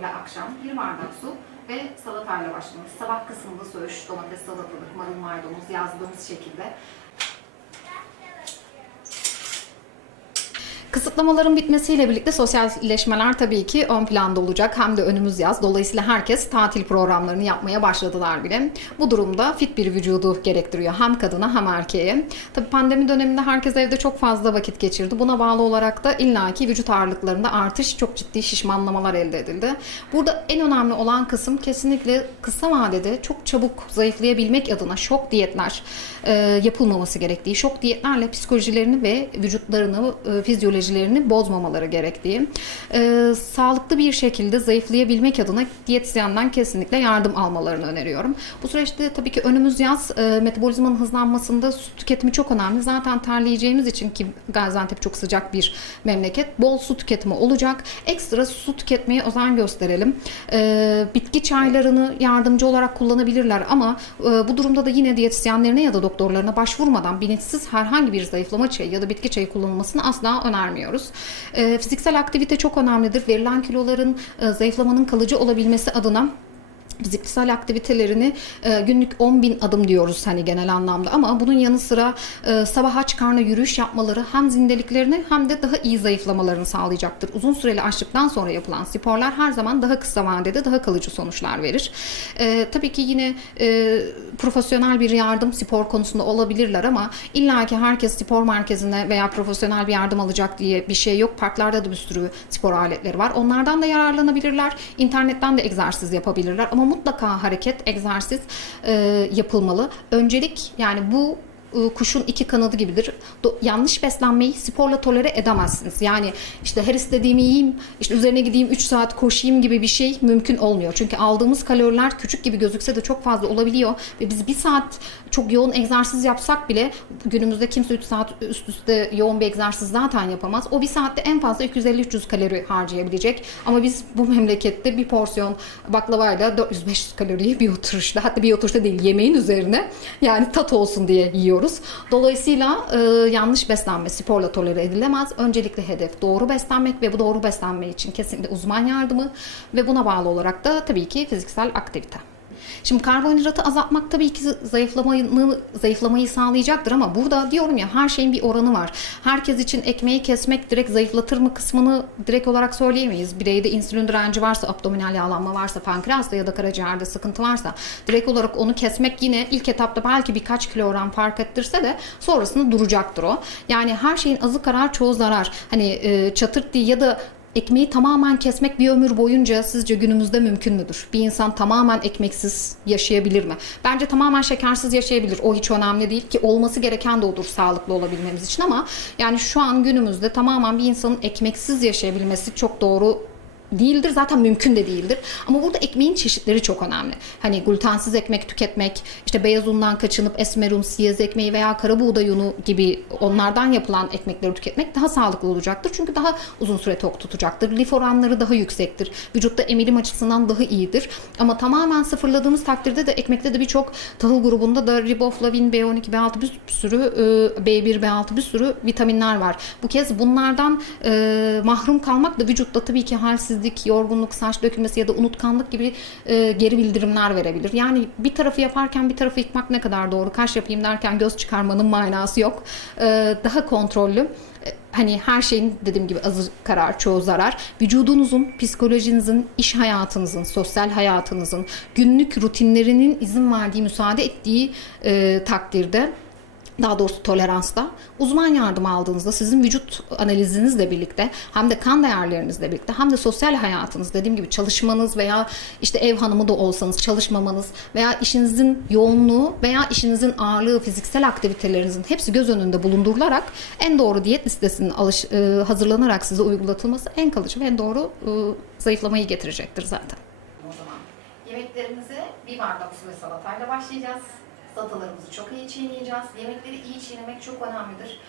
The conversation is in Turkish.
öğle akşam bir bardak su ve salatayla başlamalıyız. Sabah kısmında söğüş, domates, salatalık, marul, maydanoz yazdığımız şekilde Kısıtlamaların bitmesiyle birlikte sosyalleşmeler tabii ki ön planda olacak. Hem de önümüz yaz. Dolayısıyla herkes tatil programlarını yapmaya başladılar bile. Bu durumda fit bir vücudu gerektiriyor. Hem kadına hem erkeğe. Tabii pandemi döneminde herkes evde çok fazla vakit geçirdi. Buna bağlı olarak da illaki vücut ağırlıklarında artış, çok ciddi şişmanlamalar elde edildi. Burada en önemli olan kısım kesinlikle kısa vadede çok çabuk zayıflayabilmek adına şok diyetler e, yapılmaması gerektiği, şok diyetlerle psikolojilerini ve vücutlarını, e, fizyolojilerini bozmamaları gerektiği, e, sağlıklı bir şekilde zayıflayabilmek adına diyetisyenden kesinlikle yardım almalarını öneriyorum. Bu süreçte tabii ki önümüz yaz, e, metabolizmanın hızlanmasında su tüketimi çok önemli. Zaten terleyeceğimiz için ki Gaziantep çok sıcak bir memleket, bol su tüketimi olacak. Ekstra su tüketmeye özen gösterelim. E, bitki çaylarını yardımcı olarak kullanabilirler ama e, bu durumda da yine diyetisyenlerine ya da doktorlarına başvurmadan bilinçsiz herhangi bir zayıflama çayı ya da bitki çayı kullanılmasını asla önermiyoruz. E, fiziksel aktivite çok önemlidir. Verilen kiloların e, zayıflamanın kalıcı olabilmesi adına fiziksel aktivitelerini e, günlük 10 bin adım diyoruz hani genel anlamda ama bunun yanı sıra e, sabah aç karnına yürüyüş yapmaları hem zindeliklerini hem de daha iyi zayıflamalarını sağlayacaktır. Uzun süreli açlıktan sonra yapılan sporlar her zaman daha kısa vadede daha kalıcı sonuçlar verir. E, tabii ki yine e, profesyonel bir yardım spor konusunda olabilirler ama illaki herkes spor merkezine veya profesyonel bir yardım alacak diye bir şey yok. Parklarda da bir sürü spor aletleri var. Onlardan da yararlanabilirler. İnternetten de egzersiz yapabilirler ama mutlaka hareket, egzersiz e, yapılmalı. Öncelik yani bu kuşun iki kanadı gibidir. Do- yanlış beslenmeyi sporla tolere edemezsiniz. Yani işte her istediğimi yiyeyim, işte üzerine gideyim 3 saat koşayım gibi bir şey mümkün olmuyor. Çünkü aldığımız kaloriler küçük gibi gözükse de çok fazla olabiliyor ve biz bir saat çok yoğun egzersiz yapsak bile günümüzde kimse 3 saat üst üste yoğun bir egzersiz zaten yapamaz. O bir saatte en fazla 250-300 kalori harcayabilecek. Ama biz bu memlekette bir porsiyon baklavayla 400-500 kaloriyi bir oturuşta hatta bir oturuşta değil yemeğin üzerine yani tat olsun diye yiyoruz. Dolayısıyla e, yanlış beslenme sporla tolere edilemez. Öncelikle hedef doğru beslenmek ve bu doğru beslenme için kesinlikle uzman yardımı ve buna bağlı olarak da tabii ki fiziksel aktivite. Şimdi karbonhidratı azaltmak tabii ki zayıflamayı, zayıflamayı sağlayacaktır ama burada diyorum ya her şeyin bir oranı var. Herkes için ekmeği kesmek direkt zayıflatır mı kısmını direkt olarak söyleyemeyiz. Bireyde insülin direnci varsa, abdominal yağlanma varsa, pankreasta ya da karaciğerde sıkıntı varsa direkt olarak onu kesmek yine ilk etapta belki birkaç kilogram fark ettirse de sonrasında duracaktır o. Yani her şeyin azı karar çoğu zarar. Hani e, çatırt değil ya da Ekmeği tamamen kesmek bir ömür boyunca sizce günümüzde mümkün müdür? Bir insan tamamen ekmeksiz yaşayabilir mi? Bence tamamen şekersiz yaşayabilir. O hiç önemli değil ki olması gereken de odur sağlıklı olabilmemiz için ama yani şu an günümüzde tamamen bir insanın ekmeksiz yaşayabilmesi çok doğru değildir. Zaten mümkün de değildir. Ama burada ekmeğin çeşitleri çok önemli. Hani glutensiz ekmek tüketmek, işte beyaz undan kaçınıp esmer un, siyez ekmeği veya kara buğday unu gibi onlardan yapılan ekmekleri tüketmek daha sağlıklı olacaktır. Çünkü daha uzun süre tok tutacaktır. Lif oranları daha yüksektir. Vücutta emilim açısından daha iyidir. Ama tamamen sıfırladığımız takdirde de ekmekte de birçok tahıl grubunda da riboflavin, B12, B6 bir sürü e, B1, B6 bir sürü vitaminler var. Bu kez bunlardan e, mahrum kalmak da vücutta tabii ki halsiz halsizlik, yorgunluk, saç dökülmesi ya da unutkanlık gibi e, geri bildirimler verebilir. Yani bir tarafı yaparken bir tarafı yıkmak ne kadar doğru? Kaş yapayım derken göz çıkarmanın manası yok. E, daha kontrollü. E, Hani her şeyin dediğim gibi azı karar, çoğu zarar. Vücudunuzun, psikolojinizin, iş hayatınızın, sosyal hayatınızın, günlük rutinlerinin izin verdiği, müsaade ettiği e, takdirde daha doğrusu toleransta uzman yardım aldığınızda sizin vücut analizinizle birlikte hem de kan değerlerinizle birlikte hem de sosyal hayatınız dediğim gibi çalışmanız veya işte ev hanımı da olsanız çalışmamanız veya işinizin yoğunluğu veya işinizin ağırlığı fiziksel aktivitelerinizin hepsi göz önünde bulundurularak en doğru diyet listesinin alış, e, hazırlanarak size uygulatılması en kalıcı ve en doğru e, zayıflamayı getirecektir zaten. O zaman yemeklerimize bir bardak su ve salatayla başlayacağız. Salatalarımızı çok iyi çiğneyeceğiz. Yemekleri iyi çiğnemek çok önemlidir.